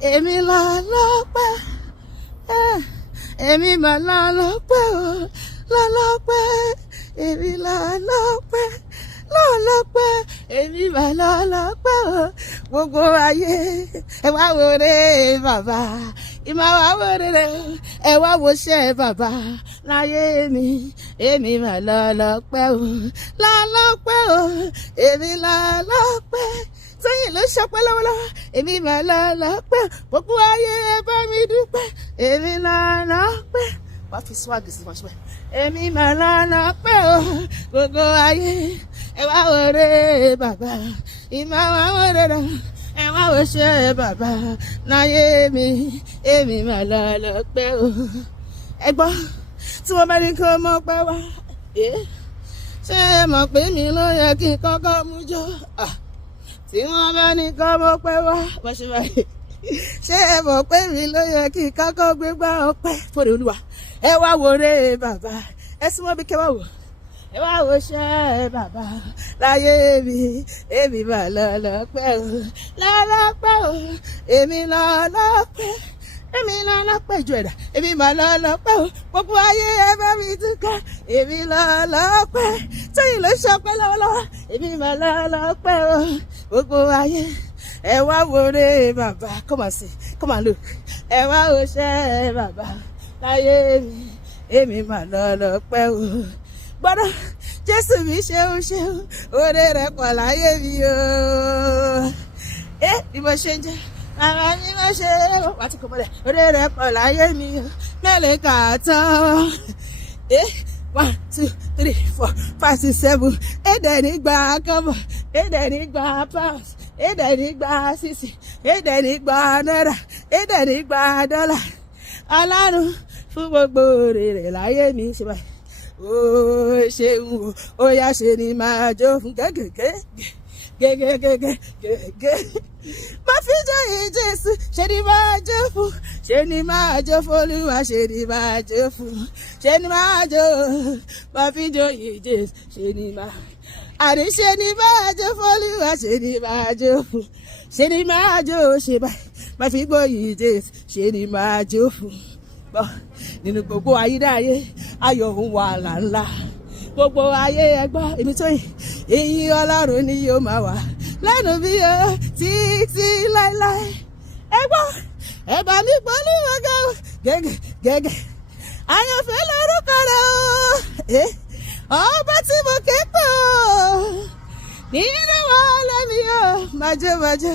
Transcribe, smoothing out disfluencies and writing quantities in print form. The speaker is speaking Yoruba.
èmi là lọ́pẹ́ èmi mà là lọ́pẹ́ o lọ́lọ́pẹ́ èmi là lọ́pẹ́ lọ́lọ́pẹ́ èmi mà là lọ́pẹ́ o gbogbo ayé ẹ wá wòre bàbá ìmọ̀ wá wòre ẹ wá wòṣẹ́ bàbá láyé mi èmi mà là lọ́pẹ́ o lọ́lọ́pẹ́ o èmi là lọ́pẹ́ sẹ́yìn ló ṣọpẹ́ lọ́wọ́lọ́wọ́ èmi mà là lọ́pẹ́ gbogbo ayé ẹ bá mi dúpẹ́ èmi là lọ́pẹ́ wàá fi swagi sí wáṣọ èmi mà là lọ́pẹ́ o gbogbo ayé ẹ wá wòre bàbá ìmọ̀ wá wòre ẹ wá wòṣẹ́ bàbá láyé mi èmi mà là lọ́pẹ́ o. ẹ gbọ́ tí wọ́n bá ní kí wọ́n mọ̀ pẹ́ wá ṣé ẹ mọ̀ pé mi ló yẹ kí n kọ́kọ́ mú jọ tí wọ́n bá ní kọ́ mọ̀ pẹ́ wá wọ́n ṣe báyìí ṣé ẹ mọ̀ pé mi ló yẹ kí n kọ́kọ́ gbégbá ọpẹ́ fòrè olúwa ẹ wá wòre bàbá ẹ súnmọ́ bí kẹ́ wá wò ẹ wá wòṣẹ́ bàbá láyé mi èmi mà là lọ́pẹ́ o lọ́lọ́pẹ́ o èmi là lọ́pẹ́ èmi là lọ́pẹ́ ju ẹ̀dá èmi mà là lọ́pẹ́ o gbogbo ayé ẹ bá mi túká èmi là lọ́pẹ́ sẹ́yìn ló ṣọpẹ́ lọ́wọ́lọ́wọ́ èmi mà là lọ́pẹ́ o gbogbo ayé ẹ wá wòre bàbá come and see come and look ẹ wá wòṣẹ́ bàbá láyé mi èmi mà là lọ́pẹ́ o gbọ́dọ̀ jésù mi ṣeun ṣeun oore rẹ̀ pọ̀ láyé mi o bí mo ṣe ń jẹ́ màmá mi mo ṣe wà á ti kò mọ́lẹ̀ oore rẹ̀ pọ̀ láyé mi o mẹ́lẹ̀ kà tán 1 2 3 4 5 6 7 èdè nígbà kọ́bọ̀ èdè nígbà pounds èdè nígbà sísì èdè nígbà náírà èdè nígbà dọ́là ọlọ́run fún gbogbo oore rẹ̀ láyé mi ṣe báyìí ó ṣeun ó yá ṣe ni máa jó fún gẹ́gẹ́gẹ́gẹ́gẹ́gẹ́gẹ́ má fi jó yìí jésù ṣe ni máa jó fún ṣe ni máa jó fún olúwa ṣe ni máa jó fún ṣe ni máa jó má fi jó yìí jésù ṣe ni máa àní ṣe ni máa jó fún olúwa ṣe ni máa jó fún ṣe ni máa jó ṣe báyìí má fi gbó yìí jésù ṣe ni máa jó fún nínú gbogbo ayédáyé ayọ̀ ń wà lànlá gbogbo ayé ẹgbọ́ ibi tó ìyìn ọlọ́run ni yóò máa wà lẹ́nu bí o títí láéláé ẹgbọ́ ẹ̀bà mi pọ̀lú ọgá gẹ́gẹ́ àyànfẹ́ lórúkọ rẹ̀ o ọba tí mo ké pè o nínú wàhálà mi o májò májò.